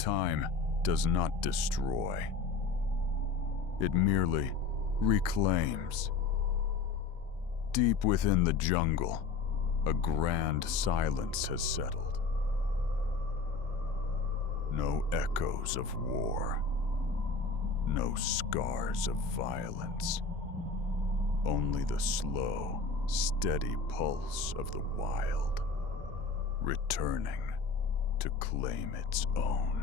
time does not destroy. It merely reclaims. Deep within the jungle, a grand silence has settled. No echoes of war, no scars of violence, only the slow, steady pulse of the wild, returning to claim its own.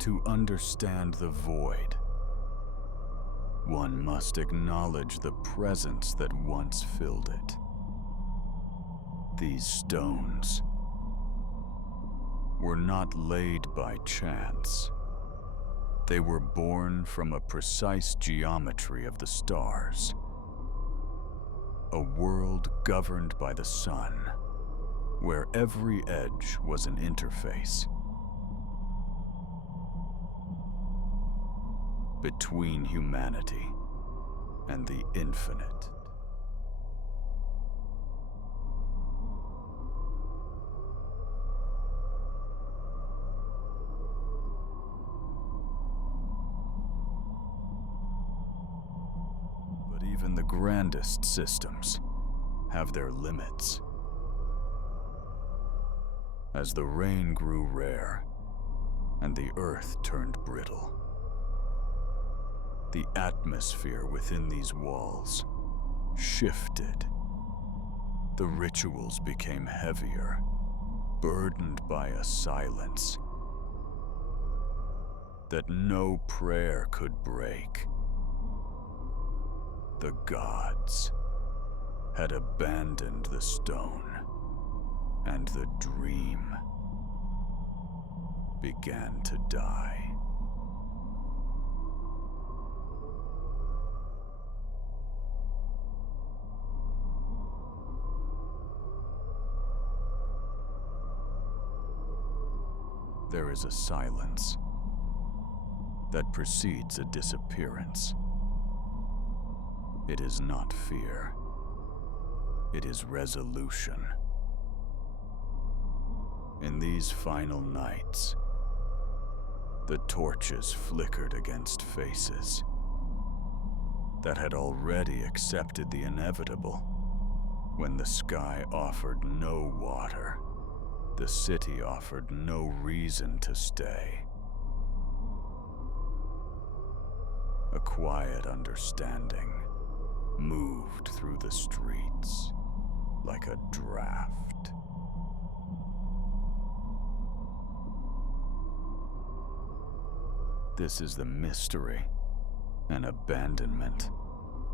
To understand the void, one must acknowledge the presence that once filled it. These stones were not laid by chance. They were born from a precise geometry of the stars, a world governed by the sun, where every edge was an interface between humanity and the infinite. But even the grandest systems have their limits. As the rain grew rare and the earth turned brittle, the atmosphere within these walls shifted. The rituals became heavier, burdened by a silence that no prayer could break. The gods had abandoned the stone, and the dream began to die. There is a silence that precedes a disappearance. It is not fear. It is resolution. In these final nights, the torches flickered against faces that had already accepted the inevitable. When the sky offered no water, the city offered no reason to stay. A quiet understanding moved through the streets like a draft. This is the mystery and abandonment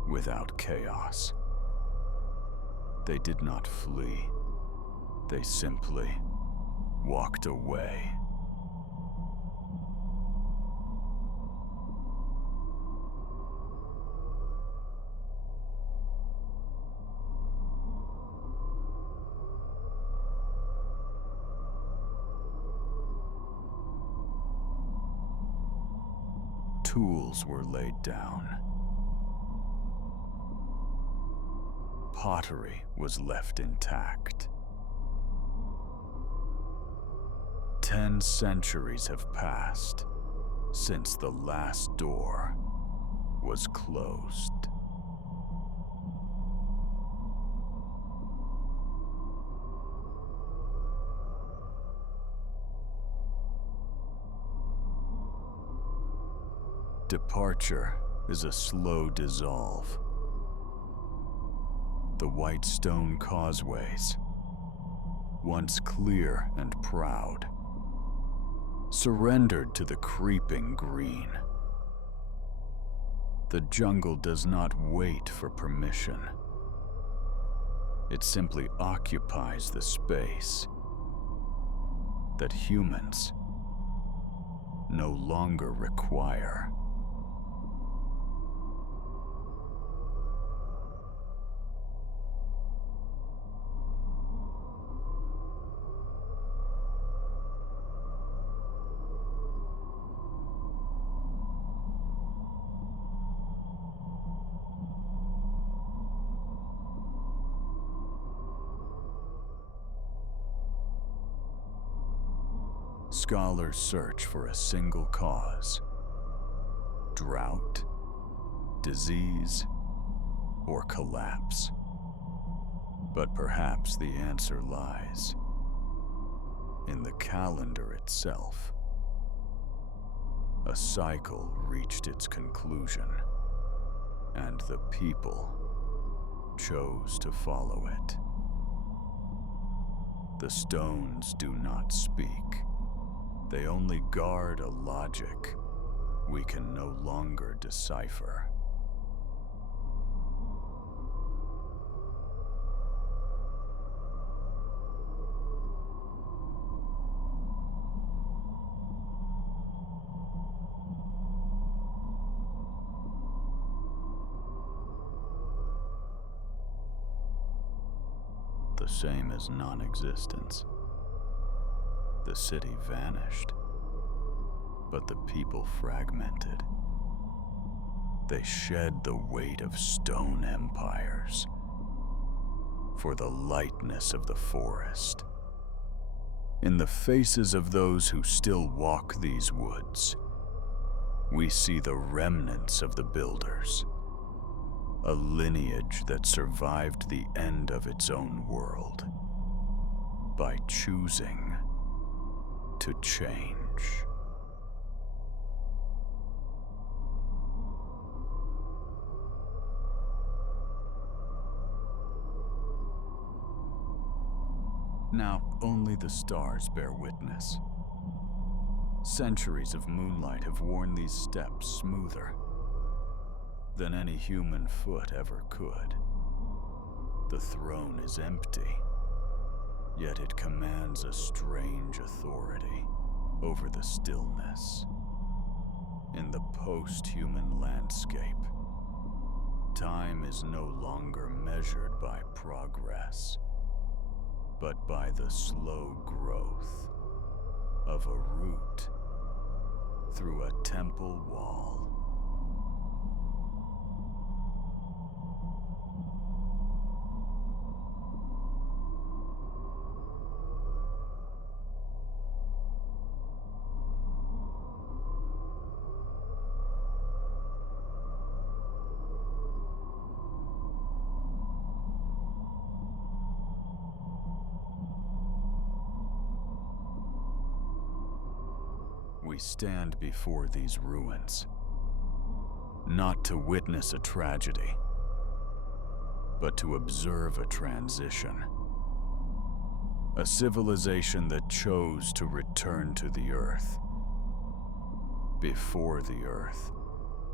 without chaos. They did not flee. They simply walked away. Tools were laid down. Pottery was left intact. 10 centuries have passed since the last door was closed. Departure is a slow dissolve. The white stone causeways, once clear and proud, surrendered to the creeping green. The jungle does not wait for permission. It simply occupies the space that humans no longer require. scholars search for a single cause: drought, disease, or collapse. But perhaps the answer lies in the calendar itself. A cycle reached its conclusion, and the people chose to follow it. The stones do not speak. They only guard a logic we can no longer decipher. The same as non-existence. The city vanished, but the people fragmented. They shed the weight of stone empires for the lightness of the forest. In the faces of those who still walk these woods, we see the remnants of the builders, a lineage that survived the end of its own world by choosing to change. Now, only the stars bear witness. Centuries of moonlight have worn these steps smoother than any human foot ever could. The throne is empty, yet it commands a strange authority over the stillness. In the post-human landscape, time is no longer measured by progress, but by the slow growth of a root through a temple wall. We stand before these ruins, not to witness a tragedy, but to observe a transition. A civilization that chose to return to the earth before the earth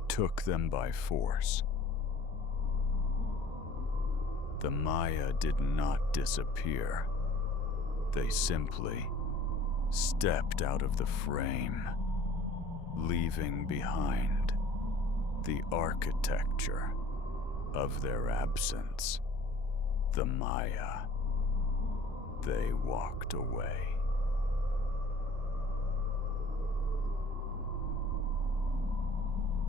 took them by force. The Maya did not disappear. They simply stepped out of the frame, leaving behind the architecture of their absence. The Maya, they walked away.